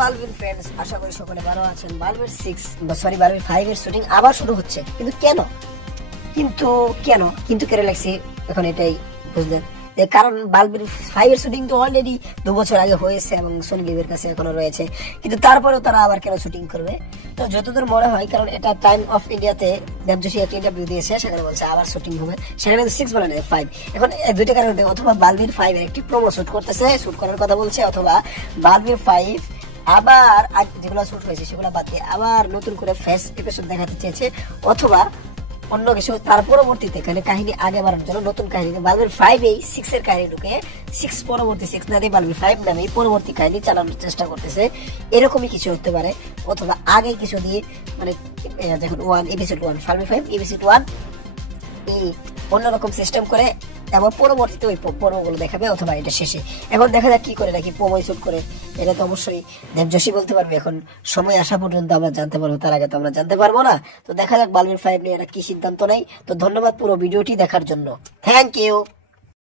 বালবির friends, আশা করি সকলে ভালো আছেন। বালবির 5 এর শুটিং আবার শুরু হচ্ছে, কিন্তু কেন লাগছে এখন এটাই বুঝলেন। কারণ বালবির 5 এর শুটিং তো অলরেডি 2 বছর আগে হয়েছে এবং সনি লিভের কাছে এখনো রয়েছে, কিন্তু তারপরেও তারা আবার কেন শুটিং করবে? তো যতদূর মনে হয়, কারণ এটা টাইম অফ ইন্ডিয়াতে দেবযশী একটা ইন্টারভিউ দিয়েছে, সেখানে বলছে আবার শুটিং হবে, সেখানে 6 বলে না 5। এখন দুইটা কারণ, অথবা বালবির 5 এর একটি প্রোমো শুট করতেছে, শুট করার কথা বলছে, অথবা বালবির 5 আবার যেগুলো শুট হয়েছে সেগুলো বাদ দিয়ে আবার নতুন করে ফ্রেশ এপিসোড দেখাতে চেয়েছে, অথবা অন্য কিছু। তার পরবর্তীতে এখানে কাহিনী আগে বাড়ানোর জন্য নতুন কাহিনী বালবির 5 এই 6 এর কাহিনী ঢুকে 6 পরবর্তী 6 না দিয়ে বালবির 5 নামে পরবর্তী কাহিনী চালানোর চেষ্টা করতেছে। এরকমই কিছু হতে পারে, অথবা আগে কিছু দিয়ে, মানে দেখুন এপিসোড 1 বালবির 5 এপিসোড 1 এই অন্যরকম সিস্টেম করে এবং পরবর্তীতে ওই পর্বগুলো দেখাবে, অথবা এটা শেষে। এখন দেখা যাক কি করে নাকি প্রোমো শুট করে, এটা তো অবশ্যই দেবযশী বলতে পারবে। এখন সময় আসা পর্যন্ত আমরা জানতে পারবো, তার আগে তো আমরা জানতে পারবো না। তো দেখা যাক বালবির 5 নিয়ে এরা কি সিদ্ধান্ত নেয়। তো ধন্যবাদ পুরো ভিডিওটি দেখার জন্য, থ্যাংক ইউ।